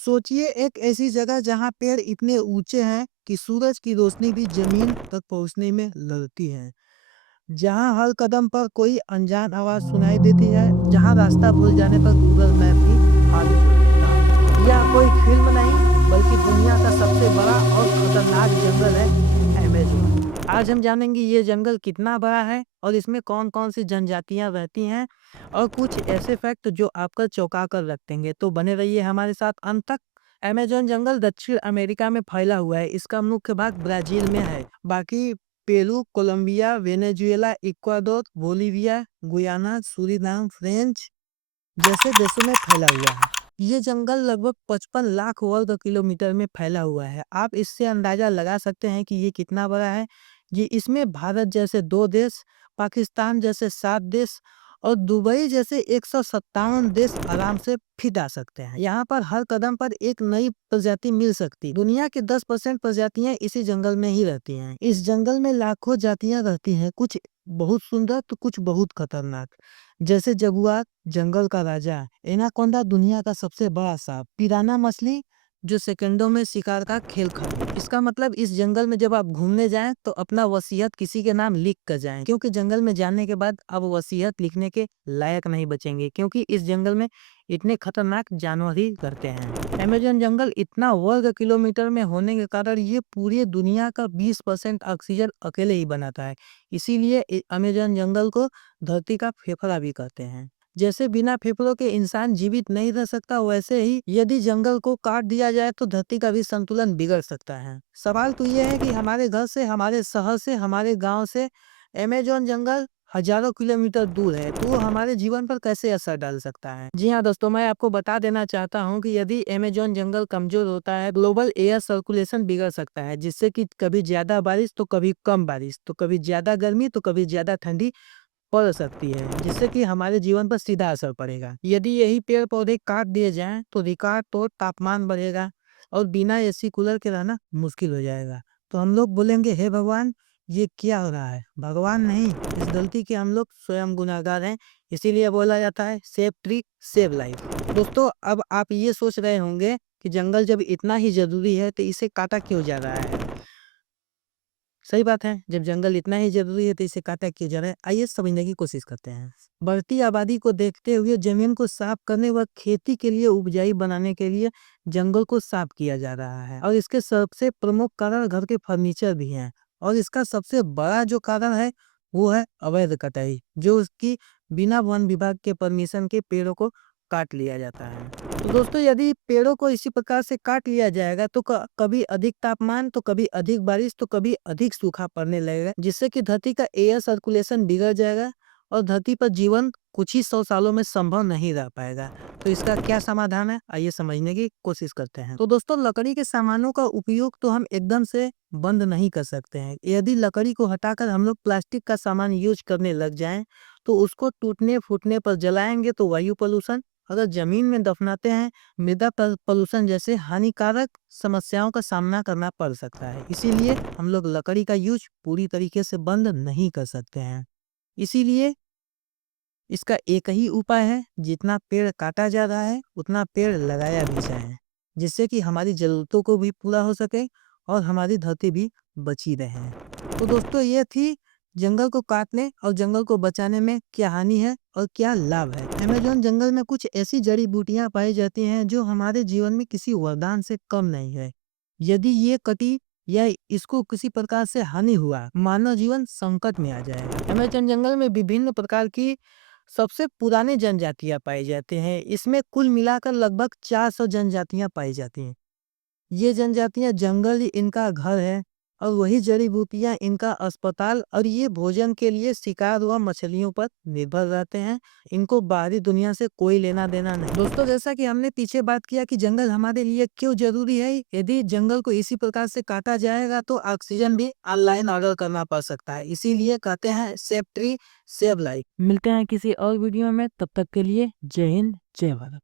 सोचिए एक ऐसी जगह जहाँ पेड़ इतने ऊंचे हैं कि सूरज की रोशनी भी जमीन तक पहुंचने में लगती है। जहाँ हर कदम पर कोई अनजान आवाज सुनाई देती है, जहाँ रास्ता भूल जाने पर गूगल मैप भी हाथ छोड़ देता है। यह कोई फिल्म नहीं, बल्कि दुनिया का सबसे बड़ा और खतरनाक जंगल है, अमेज़न। आज हम जानेंगे ये जंगल कितना बड़ा है और इसमें कौन-कौन सी जनजातियां रहती हैं और कुछ ऐसे फैक्ट जो आपका चौंका कर रख देंगे। तो बने रहिए हमारे साथ अंत तक। अमेज़न जंगल दक्षिण अमेरिका में फैला हुआ है। इसका मुख्य भाग ब्राज़ील में है। बाकी Peru, Colombia, Venezuela, Ecuador, Bolivia, Guyana, Suriname, French जैसे देशों में फैला हुआ है। ये जंगल लगभग 55 लाख वर्ग किलोमीटर में फैला हुआ है। आप इससे अंदाजा लगा सकते हैं कि ये कितना बड़ा है। ये इसमें भारत जैसे 2 देश, पाकिस्तान जैसे 7 देश और दुबई जैसे 157 देश आराम से फिट आ सकते हैं। यहाँ पर हर कदम पर एक नई प्रजाति मिल सकती। दुनिया के 10% प्रजातियां इसी जंगल में ही रहती हैं। इस जंगल में लाखों जातियां रहती हैं, कुछ बहुत सुंदर तो कुछ बहुत खतरनाक। जैसे जगुआर, जंगल का राजा, एनाकोंडा दुनिया का सबसे बड़ा सांप, पिराना मछली जो सेकंडों में शिकार का खेल खत्म। इसका मतलब इस जंगल में जब आप घूमने जाएं तो अपना वसीयत किसी के नाम लिख कर जाएं, क्योंकि जंगल में जाने के बाद अब वसीयत लिखने के लायक नहीं बचेंगे, क्योंकि इस जंगल में इतने खतरनाक जानवर ही करते हैं। अमेज़न जंगल इतना वर्ग किलोमीटर में होने के कारण ये पूरी दुनिया का 20% ऑक्सीजन अकेले ही बनाता है। इसीलिए अमेज़न जंगल को धरती का फेफड़ा भी कहते हैं। जैसे बिना फेफड़ों के इंसान जीवित नहीं रह सकता, वैसे ही यदि जंगल को काट दिया जाए तो धरती का भी संतुलन बिगड़ सकता है। सवाल तो ये है कि हमारे घर से, हमारे शहर से, हमारे गांव से अमेज़न जंगल हजारों किलोमीटर दूर है, तो वो हमारे जीवन पर कैसे असर डाल सकता है। जी हाँ दोस्तों, मैं आपको बता देना चाहता हूँ कि यदि अमेज़न जंगल कमजोर होता है, ग्लोबल एयर सर्कुलेशन बिगड़ सकता है, जिससे कि कभी ज्यादा बारिश तो कभी कम बारिश, तो कभी ज्यादा गर्मी तो कभी ज्यादा ठंडी पड़ सकती है, जिससे कि हमारे जीवन पर सीधा असर पड़ेगा। यदि यही पेड़ पौधे काट दिए जाएं तो रिकॉर्ड तोड़ तापमान बढ़ेगा और बिना एसी कूलर के रहना मुश्किल हो जाएगा। तो हम लोग बोलेंगे, हे भगवान, ये क्या हो रहा है। भगवान नहीं, इस गलती के हम लोग स्वयं गुनाहगार हैं। इसीलिए बोला जाता है सेव ट्री सेव लाइफ। दोस्तों, अब आप ये सोच रहे होंगे कि जंगल जब इतना ही जरूरी है तो इसे काटा क्यों जा रहा है। सही बात है, जब जंगल इतना ही ज़रूरी है तो इसे काटा क्यों जा रहा है? आइए समझने की कोशिश करते हैं। बढ़ती आबादी को देखते हुए ज़मीन को साफ करने व खेती के लिए उपजाऊ बनाने के लिए जंगल को साफ किया जा रहा है, और इसके सबसे प्रमुख कारण घर के फर्नीचर भी हैं। और इसका सबसे बड़ा जो कारण है वो है अवैध कटाई, जो उसकी बिना वन विभाग के परमिशन के पेड़ों को काट लिया जाता है। तो दोस्तों, यदि पेड़ों को इसी प्रकार से काट लिया जाएगा तो कभी अधिक तापमान, तो कभी अधिक बारिश, तो कभी अधिक सूखा पड़ने लगेगा, जिससे कि धरती का एयर सर्कुलेशन बिगड़ जाएगा और धरती पर जीवन कुछ ही 100 सालों में संभव नहीं रह पाएगा। तो इसका क्या समाधान है, आइए समझने की कोशिश करते हैं। तो दोस्तों, लकड़ी के सामानों का उपयोग तो हम एकदम से बंद नहीं कर सकते हैं। यदि लकड़ी को हटाकर हम लोग प्लास्टिक का सामान यूज करने लग जाएं, तो उसको टूटने फूटने पर जलाएंगे तो वायु प्रदूषण, अगर जमीन में दफनाते हैं मृदा प्रदूषण जैसे हानिकारक समस्याओं का सामना करना पड़ सकता है। इसीलिए हम लोग लकड़ी का यूज पूरी तरीके से बंद नहीं कर सकते हैं। इसीलिए इसका एक ही उपाय है, जितना पेड़ काटा जा रहा है उतना पेड़ लगाया भी जाए, जिससे कि हमारी जरूरतों को भी पूरा हो सके और हमारी धरती भी बची रहे। तो दोस्तों, ये थी जंगल को काटने और जंगल को बचाने में क्या हानि है और क्या लाभ है। अमेज़न जंगल में कुछ ऐसी जड़ी बूटियां पाई जाती हैं जो हमारे जीवन में किसी वरदान से कम नहीं है। यदि ये कटी या इसको किसी प्रकार से हानि हुआ, मानव जीवन संकट में आ जाएगा। अमेज़न जंगल में विभिन्न प्रकार की सबसे पुरानी जनजातियां पाई जाती हैं। इसमें कुल मिलाकर लगभग 400 जनजातियां पाई जाती हैं। ये जनजातियां जंगल ही इनका घर है और वही जड़ी बूटियां इनका अस्पताल, और ये भोजन के लिए शिकार व मछलियों पर निर्भर रहते हैं। इनको बाहरी दुनिया से कोई लेना देना नहीं। दोस्तों, जैसा कि हमने पीछे बात किया कि जंगल हमारे लिए क्यों जरूरी है, यदि जंगल को इसी प्रकार से काटा जाएगा तो ऑक्सीजन भी ऑनलाइन ऑर्डर करना पड़ सकता है। इसीलिए कहते हैं सेव ट्री सेव लाइफ। मिलते हैं किसी और वीडियो में, तब तक के लिए जय हिंद, जय भारत।